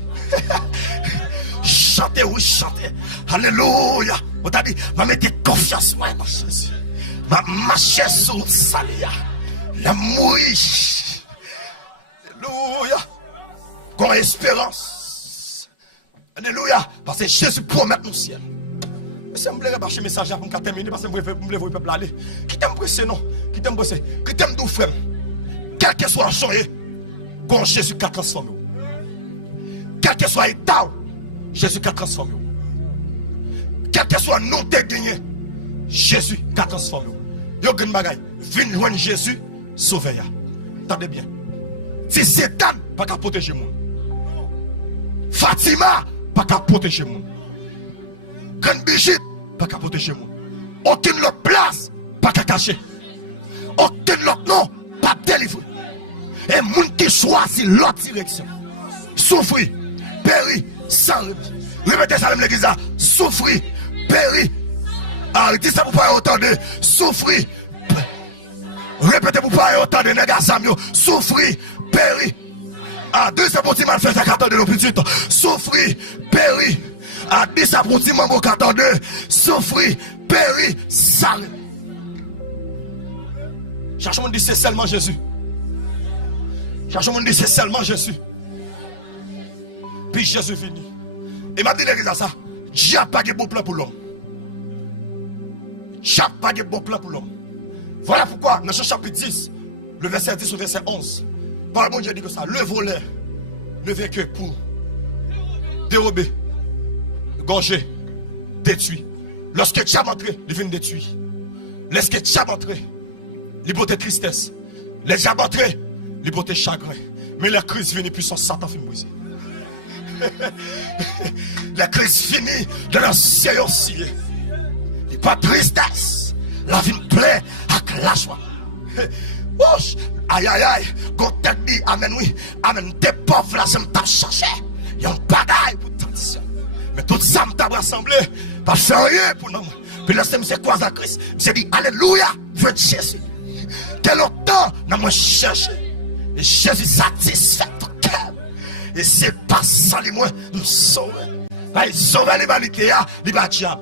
Chantez, oui, chantez. Alléluia. On t'a dit, m'a mettez confiance moi dans Jésus. M'a marché sur salia. La mourir. Alléluia. Qu'on a espérance. Alléluia. Parce que Jésus promet nous ciel. Je me voulais marcher message pour me terminer parce que je voulais voir le peuple aller. Qui t'aime pressé non? Qui t'aime pressé? Qui t'aime d'où frère? Quel que soit le changé, quand Jésus a transformé. Quel que soit l'état, Jésus a transformé. Quel que soit nous t'es gagné, Jésus a transformé. Yo gen bagay, vin joindre Jésus, sauver ya. Attendez bien. Si Satan pas qu'à protéger moi. Fatima pas qu'à protéger moi. Grande Brigitte pas qu'à protéger moi. Aucune autre place pas qu'à cacher. Aucune autre nom pas délivrer. Et moun qui choisit l'autre direction. Souffrir, périr, sans remise. Répétez ça même l'église. Souffrir, périr. Arrêtez ça pour pas entendre. Souffrir. Répétez pour pas autant de négation, souffrir, périr. À 2 c'est pour mal fait 14 de nos petites. Souffrir, périr. À 10 c'est pour mambo 14 de souffrir, périr, sale. Cherchons dit c'est seulement Jésus. Cherchons dit c'est seulement Jésus. Puis Jésus finit. Et m'a dit l'église ça. Dieu n'a pas de bon plan pour l'homme. Dieu n'a pas de bon plan pour l'homme. Voilà pourquoi dans Jean chapitre 10, le verset 10 au verset 11, par bon Dieu dit que ça, le voleur ne vient que pour dérober, gorger, détruire. Lorsque tu as entré, il vient détruire. Lorsque tu as entré, il peut tristesse. Les tu as entré, il peut chagrin. Mais la crise finit puissance Satan finit briser. La crise finit de la séance. Il n'y a pas de tristesse. La vie me plaît avec la joie. Aïe aïe aïe. Quand tu dit amen oui. Amen. T'es pauvre là, je m't'a cherché. Il y a un bagaille pour t'attention. Mais tout ça m't'a rassemblé. Pas faire rien pour nous. Puis là, c'est quoi la crise? J'ai dit alléluia. Je veux Jésus. Quel autant n'a moi cherché. Et Jésus satisfait ton cœur. Et c'est pas ça les moins nous sauver. Sauver l'humanité, il va diable.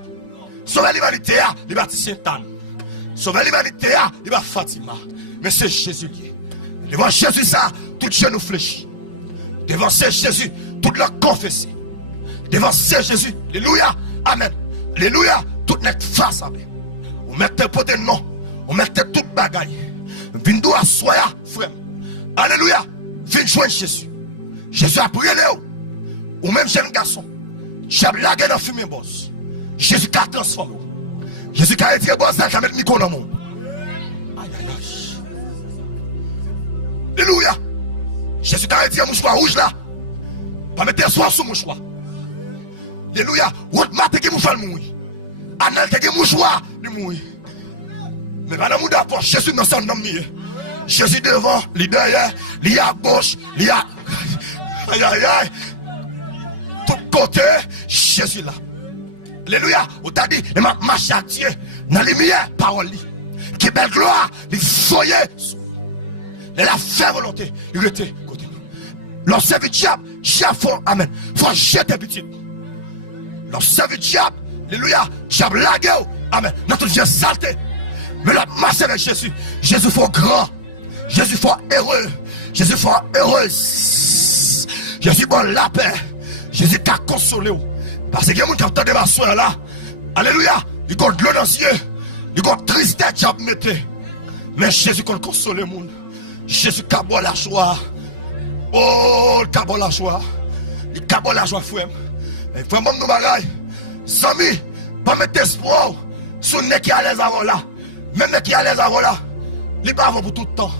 Sauver l'humanité, il va Satan. Sauver l'humanité, il va Fatima. Mais c'est Jésus qui est. Devant Jésus, ça, tout genou fléchit. Devant c'est Jésus, tout le confessé. Devant c'est Jésus, alléluia, amen. Alléluia, tout net face à lui. On mettait pour des noms, on mettait tout bagaille. Vindo à soya, frère. Alléluia, viens joindre Jésus. Jésus a prié ou même jeune garçon. J'ai blagué dans le fumier boss. Jésus a transformé. Jésus a été boss, il a mis le micro dans le monde. Aïe aïe aïe. Alléluia. Jésus a été mouchoir rouge là. Pas mettre soin sous mouchoir. Alléluia. Votre matin qui mouchoir mourir. Anel qui mouchoir lui mourir. Mais pas dans le monde Jésus dans son nom. Jésus devant, lui derrière, lui à gauche, lui à. Aïe aïe aïe. Tout côté, Jésus là. Alléluia. On t'a dit, il m'a marché à Dieu. Dans les lumières, parole. Qui belle gloire, il foyer. Il a fait volonté. Il était côté nous. Lorsque le diable, diable faut, amen. Faut jeter petit. Lorsque le diable, alléluia, diable lagué, amen. Notre Dieu saleté. Mais la masse avec Jésus. Jésus faut grand. Jésus faut heureux. Jésus faut heureuse. Jésus bon la paix. Jésus t'a consolé. Parce que il y a des gens qui entendent ma soeur là. Alléluia. Il compte de l'eau dans les yeux. Il compte tristesse, diable mettez. Mais Jésus compte consoler le monde. Jésus cabot la joie. Oh, il cabot la joie. Il cabot la joie, frère. Et vraiment, nous bagaille. Sami, pas mettre espoir. Son nez qui a les avant là. Même qui a les avant là. Il n'est pas avant pour tout le temps.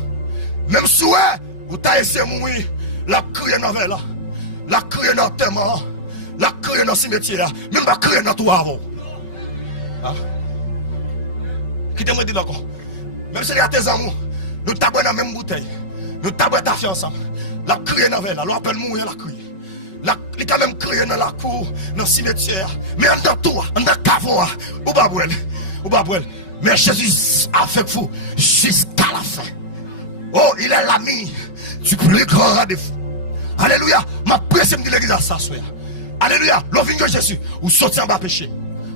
Même si vous avez essayé de mourir. La criée dans la la criée dans le témoin. La criée dans le cimetière. Même la criée dans tout avant. Qui te dit encore? Même si il y a tes amours, nous t'abons dans la même bouteille. Nous t'abons ta fille ensemble. La criée dans la l'on appelle mourir la criée. Il y a même crié dans la cour, dans le cimetière. Mais en dans tout, en dans le cavon, ou babouel. Mais Jésus a fait fou jusqu'à la fin. Oh, il est l'ami du plus grand rendez-vous. Alléluia. Ma presse me dit l'église à s'asseoir. Alléluia. L'on vient de Jésus, ou sortir en bas péché.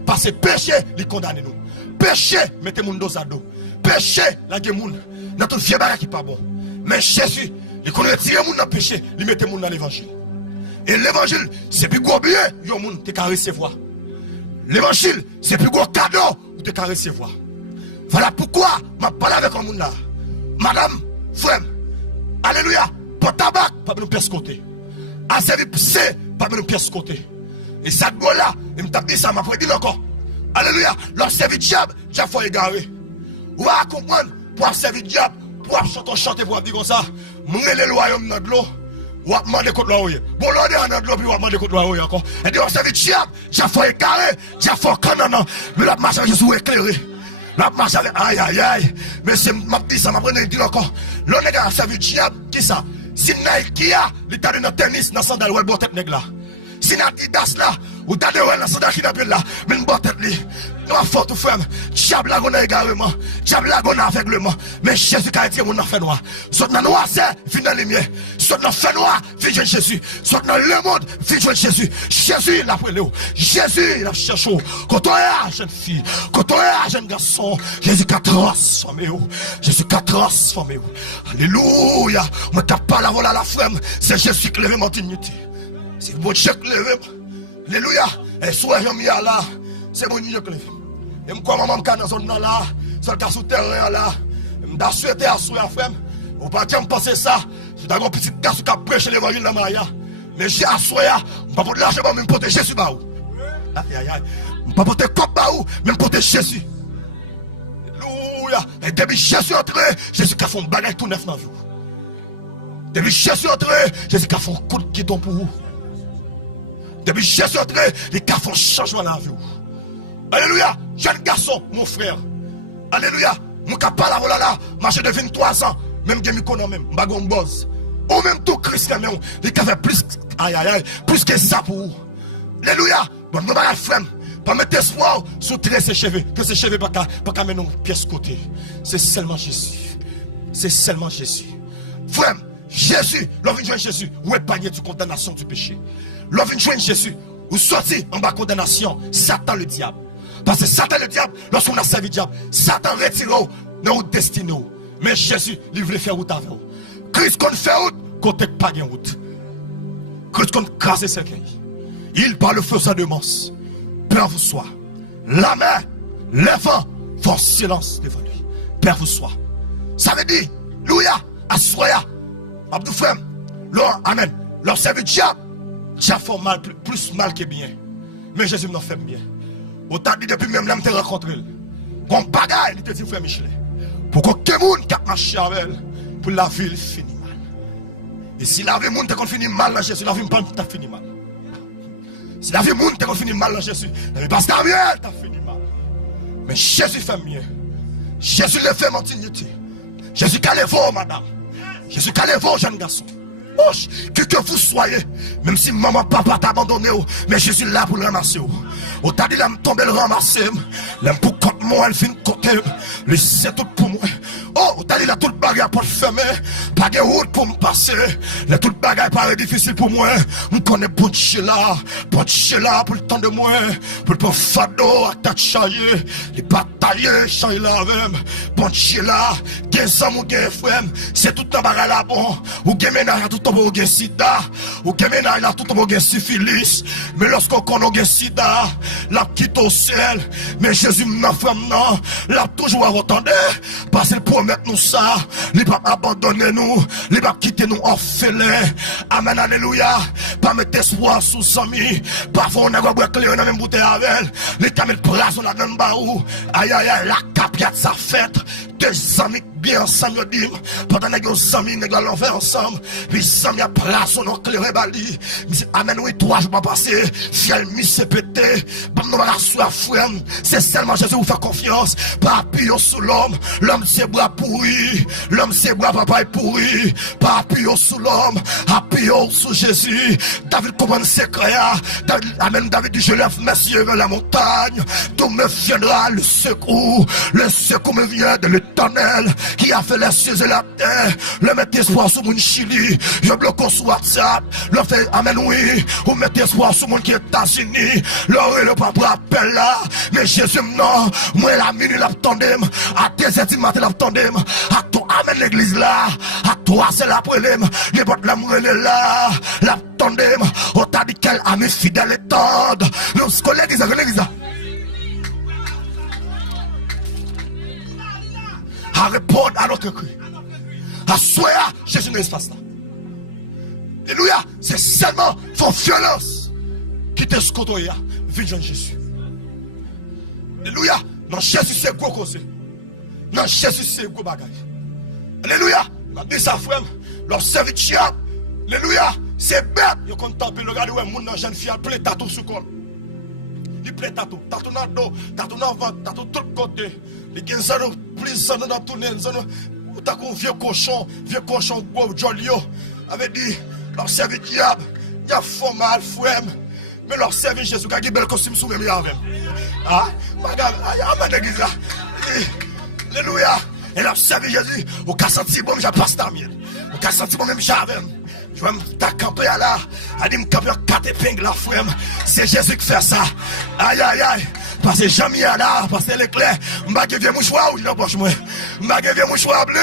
Parce que péché, il condamne nous. Péché, mettez mon dos à dos. Péché, la gueule moun. Dans tout vieux barre qui pas bon. Mais Jésus, il connaît tirer moun dans péché, il mettez moun dans l'évangile. Et l'évangile, c'est plus gros bien, yon moun te ka recevoir. L'évangile, c'est plus gros cadeau, ou te ka recevoir. Voilà pourquoi, je parle avec un moun là. Madame, frère, alléluia, pour tabac, pas de nous pescoter. À servir c'est pas de nous pescoter. Et ça de là, il me tape dit ça, m'a dit encore. Alléluia, leur servir diable, diable faut égarer. Ou va comprendre, pour servir diable, pour chanter, pour dire comme ça, mourir le royaume dans de l'eau. Ou à demander contre l'eau. Bon, l'eau est dans de l'eau, puis ou à demander contre l'eau encore. Et dit, on servir diable, diable faut égarer, diable faut canon. Mais la marche avec Jésus éclairé. La marche avec aïe aïe aïe. Mais c'est m'a dit ça, m'a dit encore. L'on est dans servir diable, qui ça? Si Nike a, il t'a donné tennis dans sandal ou bon tête nègre là. Si Adidas là, ou t'as donné dans sandal qui n'a pas là, mais une bonne tête li. nous avons fort tout frère. Diable là, on a égarement. Diable là, on a aveuglement. Mais Jésus qui a été mon enfant noir. Soit dans le noir, c'est fin dans la lumière. Soit dans le fait noir, viens de Jésus. Soit dans le monde, viens de Jésus. Jésus, il a pris l'eau. Jésus, il a cherché. Quand on est jeune fille, quand on est jeune garçon, Jésus qui a transformé. Jésus qui a transformé. Alléluia. On ne tape pas la voile à la femme. C'est Jésus qui lève mon dignité. C'est bon Dieu qui lève. Alléluia. Et soit j'en mis là. C'est bon Dieu qui lève. Et moi, maman, dans la zone là, sur le cas sous terrain là, je suis souhaité à souhaiter, frère. Vous ne pouvez pas penser ça. Je suis un petit garçon qui a prêché l'évangile dans Maya. Mais j'ai assoyé, je ne peux pas de l'argent, même pour Jésus. Aïe, aïe, aïe. Je ne peux pas porter comme même pour Jésus. Alléluia. Et depuis Jésus est entré, Jésus a fait un bagage tout neuf dans vous. Depuis Jésus est entré, Jésus a fait un coup de guidon pour vous. Depuis Jésus est entré, il a fait un changement dans la vie. Alléluia, jeune garçon, mon frère. Alléluia, mon capable là, là, marché de 23 ans, même que je même, bagon boss. Ou même tout Christ, il a fait plus, aïe aïe aïe, plus que ça pour vous. Alléluia, bon, nous allons faire, pas mettre espoir sur ses cheveux, que ses cheveux pas qu'à mettre une pièce côté. C'est seulement Jésus. C'est seulement Jésus. Frère, Jésus, l'on vient joindre Jésus, où est panier de condamnation du péché. L'on vient joindre Jésus, ou sorti en bas condamnation, Satan le diable. Parce que Satan le diable, lorsqu'on a servi le diable, Satan retire dans notre destinée. Mais Jésus, il voulait faire route avec vous. Christ qu'on fait route, côté pas de route. Christ qu'on casse ses cœurs. Il par le feu sa demance. Père vous soit. La mer, les vents font silence devant lui. Père vous soit. Ça veut dire, Louia, Assoya, Abdou Frem, leur Amen. Leur servi diable, diable fait mal, plus mal que bien. Mais Jésus m'en fait bien. Au t'a dit depuis même là, je rencontré. Bon bagaille, il te dit, frère Michelet. Pour que quelqu'un qui a marché avec elle, pour la ville finit mal. Et si la vie monde te finit mal dans Jésus, la vie pas t'a fini mal. Si la vie monde te finit mal dans Jésus, parce que ta vie t'a fini mal. Mais Jésus fait mieux. Jésus le fait mon dignité. Jésus qui a vous, madame. Jésus qui a vous, jeune garçon. Que vous soyez, même si maman, papa t'a abandonné, mais Jésus est là pour le ramasser. Au t'as dit, là, me tomber le ramasser. Là, pour contre moi, elle fait une côté. Le c'est tout pour moi. Oh, t'as dit, là, tout le bagage pour le fermer. Pas de route pour me passer. Là, tout le bagage paraît difficile pour moi. On connaît bon Dieu là pour le temps de moi. Pour le fardeau, à t'achailler. Les batailles, changer la même. Bon Dieu là, gain sans mon gain frère. C'est tout un bagage là bon. Ou gain ménage, tout un bon gain sida. Ou gain ménage, là, tout un bon gain syphilis. Mais lorsqu'on connaît gain sida, la quitte au ciel. Mais Jésus m'a fait non. L'a toujours entendu. Parce qu'il promet nous ça. Il va abandonner nous. Il va quitter nous orphelins. Amen, alléluia. Pas mettre espoir sous amis. Parfois on a boire clé dans la même bouteille avec elle. Les caméras de place on la même baou. Aïe aïe aïe, la capiate sa fête. Deux amis bien ensemble, dit. Pendant que les amis nègres l'enfer ensemble. Puis amis à place on a clairé bali. Amen, oui, 3 jours pas passé. Fiel mis se pété. Pas nous la soif frère. C'est seulement Jésus vous fait confiance. Pas appuyer sous l'homme. L'homme c'est bras pourri. L'homme c'est bras papa est pourri. Pas appuyer sous l'homme. Appuyer sous Jésus. David comprend le secret. Amen, David dit je lève mes yeux vers la montagne. Tout me viendra le secours. Le secours me vient de l'Éternel qui a fait les cieux et la terre. Le mettre espoir sur mon Chili. Je bloque sur WhatsApp. Le fait amen oui. Ou mettre espoir sur mon qui est États-Unis. Le papa appelle là. Mais Jésus non. Moi la minute l'attendem. À tes du matin l'attendem. À toi amen l'église là. À toi c'est la problème. Les bottes l'amour est là. L'attendem. On t'a dit quel ami fidèle et tendre. Nous collègues l'église là. À répondre à notre cri. À souhaiter Jésus dans l'espace là. Alléluia. C'est seulement son violence qui te scotoya. Viens Jésus. Alléluia. Non, Jésus c'est gros cause. Non, Jésus c'est gros bagage. Alléluia. Il m'a dit ça frère. Leur serviteur. Alléluia. C'est bête. Il contemple le regard où un monde dans jeune fille plein tatou sur le col. Il plein tatou. Tatou dans le dos. Tatou dans le ventre. Tatou de tous côtés. Les gens ont plus de dans tout le monde. T'as qu'un vieux cochon gros jolio. Avait dit, leur serviteur diable, il a fait mal, frère. Mais leur servir Jésus, qui a bel costume sous même avec. Ah, madame, amen l'église là. Alléluia. Et leur servir Jésus, au cas senti bon, j'ai pas ta mienne. Au cas senti bon, même j'avais. Je vais me camper là. Elle dit me camper 4 épingles là, frère. C'est Jésus qui fait ça. Aïe, aïe, aïe. Parce que jamais là, parce que l'éclair, m'a vieux mouchoir ou je n'approche moi. M'a vieux mouchoir bleu.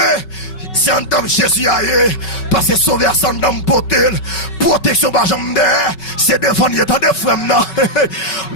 C'est un homme Jésus aïe. Parce que sauver son homme potel. Protection par jambe c'est défendre état de frère non.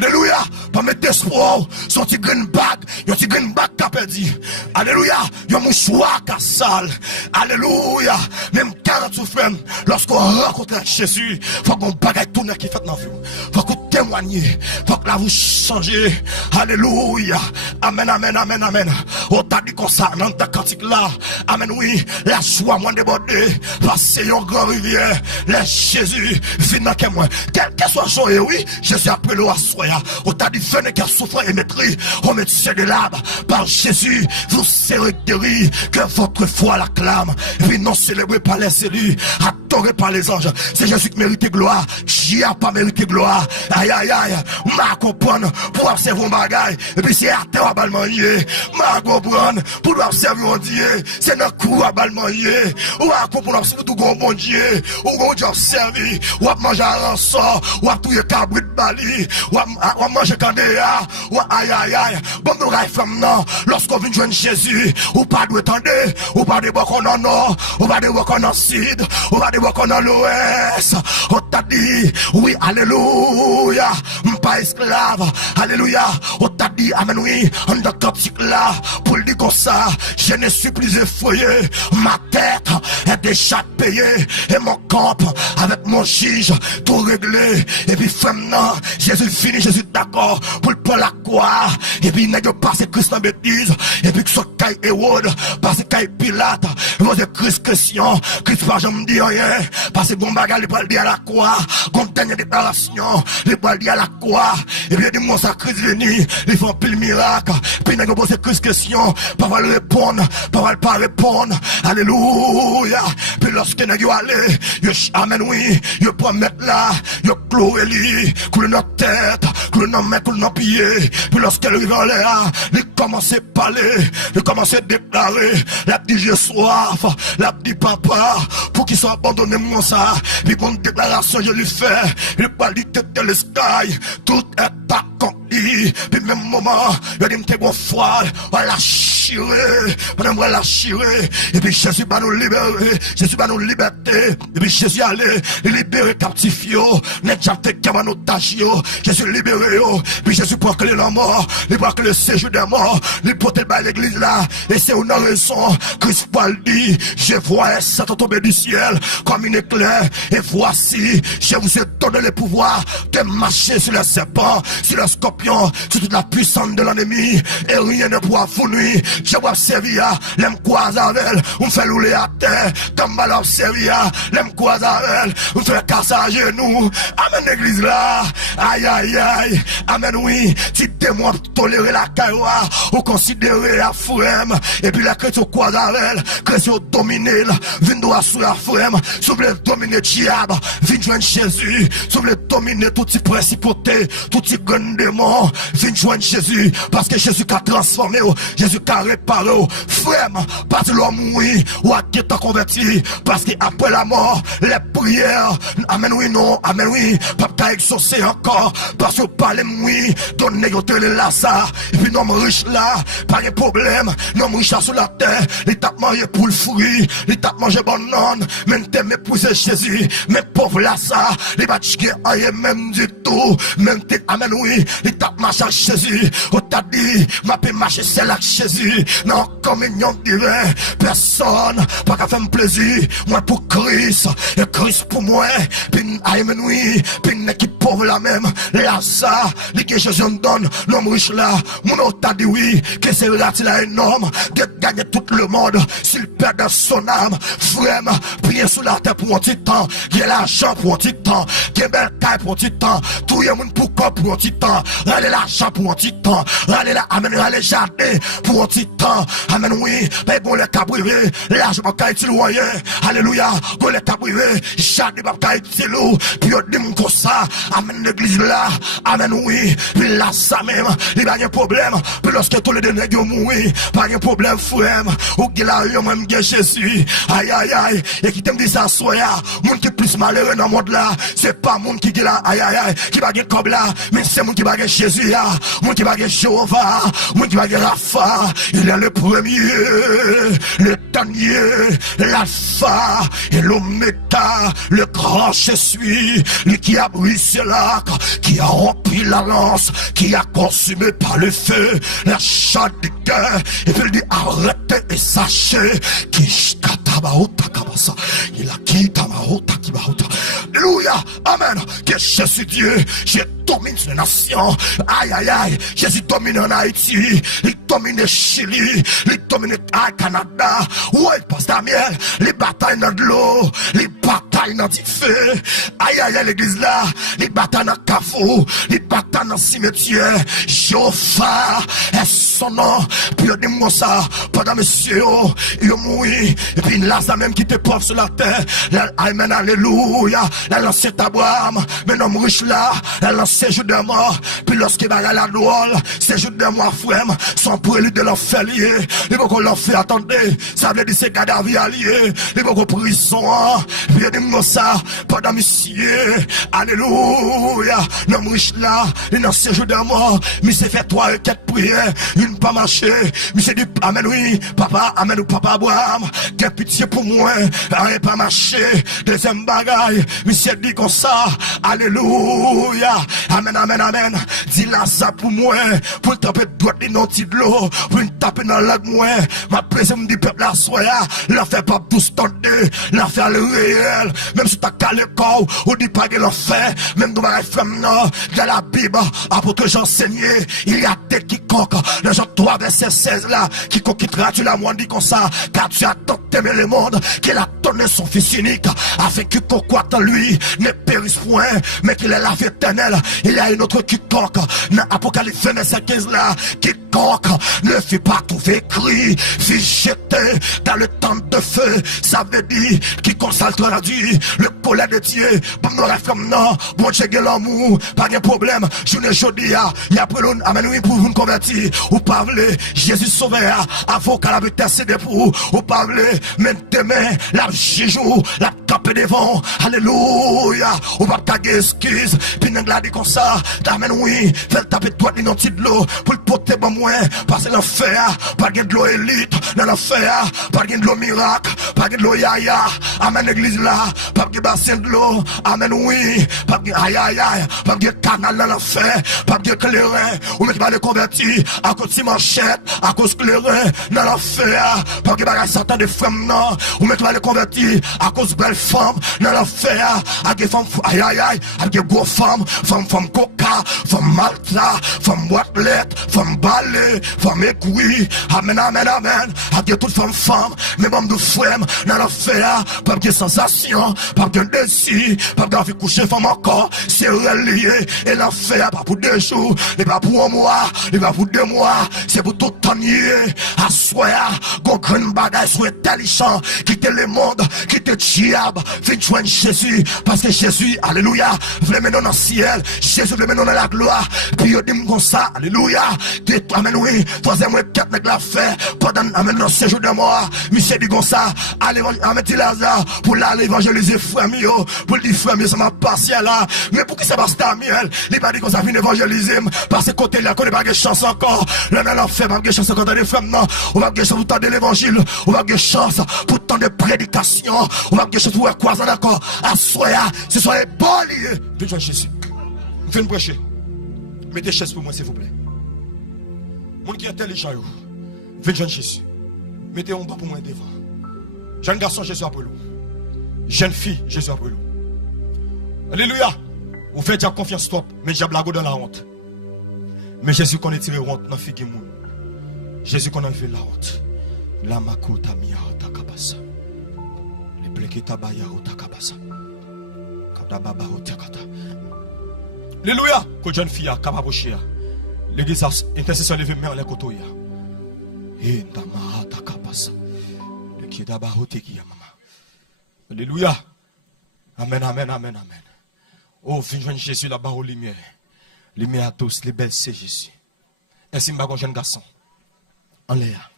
Alléluia. Pas mettre d'espoir. Son petit green bag. Yon petit green bag qu'a perdu. Alléluia. Yon mouchoir qu'a sale. Alléluia. Même 40 frères. Lorsqu'on rencontre Jésus, faut qu'on bagaille tout qui fait dans la vie. Faut qu'on témoigne. Faut que la vous changer. Alléluia. Amen, amen, amen, amen. On t'a dit comme ça dans ta cantique là. Amen, oui. La joie moins débordée. Parce que yon grand rivière. Les Jésus vient dans moi. Quel que soit joie, oui. Jésus après le soya. On t'a dit venez qu'à souffrir et maîtrise. On met de l'arbre. Par Jésus, vous serez guéris. Que votre foi l'acclame. Et puis non célébré par les élus. Adoré par les anges. C'est Jésus qui mérite gloire. Qui a pas mérité gloire. Aïe, aïe, aïe. M'a comprendre pour observer mon bagaille. Et puis c'est à terre à bal manger. M'a comprendre pour observer mon Dieu. C'est dans coup à bal manger. Ou à comprendre pour tout bon Dieu. Ou bon Dieu observer. Ou à manger à rançon. Ou à touiller cabri de bali. Ou à manger candéa. Ou aïe, aïe, aïe. Bon nous raille femme non. Lorsqu'on vient joindre Jésus. Ou pas de tendre. Ou pas de boire qu'on en a. Ou pas de boire qu'on en sud. Ou pas de boire qu'on en l'ouest. On t'a dit. Oui, alléluia. Pas esclave. Alléluia. On t'a dit, amen, oui. On a cantique là. Pour le dire comme ça. Je ne suis plus effrayé. Ma tête est déjà payée. Et mon camp avec mon juge. Tout réglé. Et puis, femme, non. Jésus fini. Jésus d'accord. Pour le prendre la croix. Et puis, il n'a pas passé Christ en bêtise. Et puis, que ce caille Hérode. Parce que Pilate. Vous êtes Christ Christian. Christ pas jamais dit rien. Parce que bon bagarre, il peut le dire à la croix. Comme dernière déclaration. Il peut le dire à la croix. Et puis, il dit, mon sacrifice venu. Il faut un pile miracle. Puis, il n'a pas posé Christ question. Pas va le répondre. Pas répondre. Alléluia. Puis, lorsque il n'a pas allé. Amen, oui. Il peut mettre là. Il cloué lui. Coule notre tête. Coule notre main. Coule notre pied. Puis, lorsqu'elle arrive en l'air. Il commence à parler. Il commence à déclarer. La dit j'ai soif. La dit papa. Pour qu'il soit abandonné, moi ça. Puis, bonne déclaration, je lui fais. Il parle du tête de l'escaille. Tout est accompli. Puis, même moment, il dit, m'te bon froid. On l'a chiré. Madame, on l'a chiré. Et puis, Jésus va nous libérer. Jésus va nous liberté. Et puis, Jésus allait libérer captif yo. N'est jamais fait en otage yo. Jésus libéré yo. Puis, Jésus proclame la mort. Il proclame le séjour des morts. Il porte le l'église là. Et c'est une raison. Christ Paul dit, je vois Satan tomber du ciel comme une éclair. Et voici, je vous ai donné le pouvoir de marcher sur les serpents, sur les scorpions, sur toute la puissance de l'ennemi. Et rien ne pourra vous nuire. Je vous observer, l'aime croise avec elle. On fait rouler à terre. Comme mal observer, l'aime croise avec elle. On fait casser à genoux. Amen, l'église là. Aïe, aïe, aïe. Amen, oui. Tu témoins tolérer la caïwa. Ou considérer la frème. Et puis la chrétien croise avec elle. Chrétien dominer. Vin doit sous la frème. Si vous voulez dominer diable. Vin joindre Jésus. Si vous voulez dominer tout type principauté. Tout type grand démon. Vin joindre Jésus. Parce que Jésus a transformé. Jésus a réparé. Frème. Parce que l'homme oui. Ou a qui t'a converti. Parce qu'après la mort. Les prières. Amen oui non. Amen oui. Papa exaucé encore. Parce que parlez oui. Donnez au télé là ça. Et puis l'homme riche là. Pas de problème. L'homme riche sur la terre. Il t'a mangé pour le fruit. Il t'a mangé bon non. Mais t'es méprisé Jésus. Mais pauvre là ça. Il va chier rien même du tout. Même t'es amen oui. Il t'a marché à Jésus. On t'a dit. Ma paix marcher c'est là Jésus. Non communion divin. Personne. Pas qu'à faire plaisir. Moi pour Christ. Et Christ pour moi. Puis amen oui. Puis une équipe pauvre là même. Là ça. Les que Jésus me donne. L'homme riche là. Mon autre t'a dit oui. Que c'est là il a énorme. De gagner tout le monde. S'il perd son âme. Vraiment. Prier sous la terre pour un petit temps. Qu'il y a l'argent pour un petit temps. Qu'il y a belle taille pour un petit temps. Tout le monde pour quoi pour un petit temps. Râler l'argent pour un petit temps. Râler la amen. Râler jardin pour un petit temps. Amen oui. Mais bon les cabris. L'argent pour il royen. Alléluia. Golette a privé. Chaque bataille il ou. Puis on dit comme ça. Amen l'église là. Amen oui. Puis là ça même. Il n'y a pas de problème. Puis lorsque tous les deux nègres mourir. Pas de problème frère. Ou qu'il a eu même Jésus. Aïe aïe aïe. Et qui t'aime dit ça soya. Moun qui plus malheureux dans le monde là. C'est pas moun qui là. Aïe aïe aïe. Qui va gagner comme là. Mais c'est moun qui va gagner Jésus là. Moun qui va gagner Jéhovah. Moun qui va gagner Rapha. Il est le premier. Le dernier. L'alpha. Et l'oméga. Le grand je suis. Lui qui a brisé l'arc. Qui a rempli la lance. Qui a consumé par le feu. La chatte du cœur. Et puis il dit arrêtez et sachez. Qui kabasa. Il a quitté Maota qui Maota. Alléluia. Amen. Que Jésus Dieu, je domine sur les nations. Aïe aïe aïe. Jésus domine en Haïti. Il domine Chili. Il domine le Canada. Ouais, Pasteur Damiel. Les batailles dans de l'eau. Les batailles dans du feu. Aïe aïe aïe l'église là. Les batailles dans le cafou. Les batailles dans le cimetière. Jéhovah est son nom. Puis il dit moi ça. Pendant monsieur, il mourit. Et puis là, ça même qui te porte sur la terre. Amen, alléluia. La lancé Abraham. Mais non, riche là. La lancé jour de mort. Puis lorsqu'il va à la douole, c'est jour de mort, frère. Son prélude de l'enfer lié. Il faut qu'on l'enfer, attendez. Ça veut dire c'est cadavre allié. Il faut qu'on prison. Puis il dit moi ça. Pendant monsieur. Alléluia. Non, riche là. Il dans ce jour de mort. Mais c'est fait 3 et 4 prières. Une pas marché. Mais c'est dit, amen, oui. Papa, amen, ou papa Abraham. Quelle pitié pour moi. Rien pas marché. Deuxième bagaille. Monsieur dit comme ça. Alléluia. Amen, amen, amen. Dis là ça pour moi. Pour le taper droit de de l'eau. Pour le taper dans la moi. Ma présence du peuple la soya. L'enfer pas tous tendus. L'enfer le réel. Même si t'as calé le corps. Ou dit pas de l'enfer. Même dans ma femme, non. Dans la Bible. Après que j'enseignais. Il y a des quiconque. Dans Jean 3, verset 16 là. Quiconque quittera tu la moi dit comme ça. Car tu as tant aimé le monde. Qu'il a donné son fils unique. Afin que quiconque croit en lui ne périsse point. Mais qu'il est la vie éternelle. Il y a une autre quiconque. Dans Apocalypse 20, verset 15 là. Quiconque ne fut pas trouvé écrit. Fut jeté dans le temps de feu. Ça veut dire quiconque ça le traduit. Le colère de Dieu. Bon, nous comme non. Bon, j'ai l'amour. Pas de problème. Je ne jodi à. Il y a pour l'un. Amen, oui, pour vous convertir. Ou pas voulez. Jésus sauveur. Avocat la intercédé pour vous. Ou pas voulez. Maintenant, la jijou. La cape devant. Alléluia. Ou pas taguer excuse. Puis nous dit comme ça. Amen, oui. Faites taper toi dans de l'eau. Pour le porter bon moins. Parce que l'enfer. Pas de l'eau élite. Dans l'enfer. Pas de l'eau miracle. Pas de l'eau yaya. Amen, l'église là. Pas de bassin de l'eau. Amen, oui. Pas de aïe aïe aïe. Pas de canal dans l'enfer. Pas de clairin. Ou même pas de convertir. À cause de manchette. À cause de clairin. Dans l'enfer. Pas de bagage satan de femmes non. Ou même pas de convertir. À cause de belles femmes. Dans l'enfer. À des femmes aïe aïe aïe. À des gros femmes. Femmes coca. Femmes malta. Femmes boîtelette. Femmes balai. Femmes écouilles. Amen, amen, amen. À des toutes femmes. Même hommes de femmes. Dans l'enfer. Pas de sensation. Pas de désir. Pas de coucher femme encore. C'est relié. Et l'enfer. Pas pour 2 jours. Et pas pour 1 mois. Et pas pour 2 mois. C'est pour tout temps. À soi. Gon grande bagaille. Soit intelligent. Quitter le monde. Quitter diable. Fin joindre Jésus. Parce que Jésus. Alléluia. Voulez mener dans le ciel. Jésus voulait mener dans la gloire. Puis il dit comme ça. Alléluia. Amen oui. 3e et 4 la fait. Pendant amen dans ce jour de mort. Monsieur dit comme ça. Allez, amen Lazare. Pour l'aller évangéliser frère mio. Pour dire frère mio ça m'a passé là. Mais pour qui ça passe Damiel? Il va dire qu'on ça vient évangéliser. Parce que côté là, qu'on n'est pas de chance encore. Là, on a fait, pas de chance encore dans les femmes, non. On va de chance pour tant de l'évangile. On va de chance pour tant de prédication. On va de chance pour croiser d'accord. À soya, ce soit les bons liés. Viens Jésus. Viens me prêcher. Mettez chaise pour moi, s'il vous plaît. Mon qui est intelligent, viens Jésus. Mettez un bas pour moi devant. Jeune garçon, Jésus après nous. Jeune fille, Jésus après nous. Alléluia. Vous faites déjà confiance, stop. Mais j'ai blague dans la honte. Mais Jésus qu'on est tiré honte dans figue moun. Jésus qu'on a enlevé la honte. La makota miya takabasa. Le pleketa baya takabasa. Kada baba takata. Alléluia. Que jeune fille a capable chia. L'église intercession levé main les koto ya. Et ndama takabasa. Le Alléluia. Amen, amen, amen, amen. Oh, viens Jésus là-bas aux lumières. Lumière à tous, les belles, c'est Jésus. Est-ce que je jeune garçon? En l'air.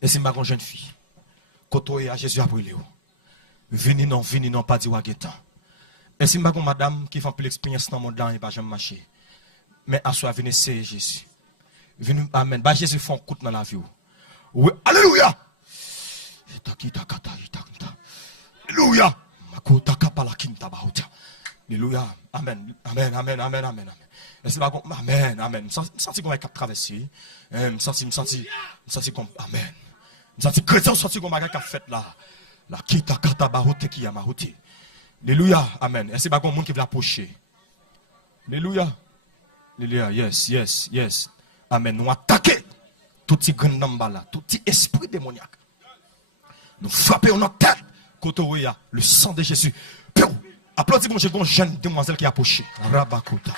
Est-ce que je jeune fille? Côté à Jésus après Léo. Venez non, pas dire wagetan. Est-ce que madame qui fait plus l'expérience dans mon temps et pas jamais marcher? Mais à soi, venez, c'est Jésus. Venez, amen. Bah, Jésus fait un coup dans la vie. Oui, alléluia. Alléluia. Alléluia. Amen. Amen. Amen. Amen. Amen. Est-ce que amen. Amen. Senti qu'on a traversé. Me senti comme amen. Me senti chrétien senti qu'on a fait là. La kita kata barote qui a maroté. Alléluia. Amen. Est-ce que monde qui veut approcher? Alléluia. Alléluia. Yes. Amen. Nous attaquer tout petit grand nombre là, tout petit esprit démoniaque. Nous frapper notre tête. Côté le sang de Jésus. Applaudis mon jeune demoiselle qui a approché. Rabakota.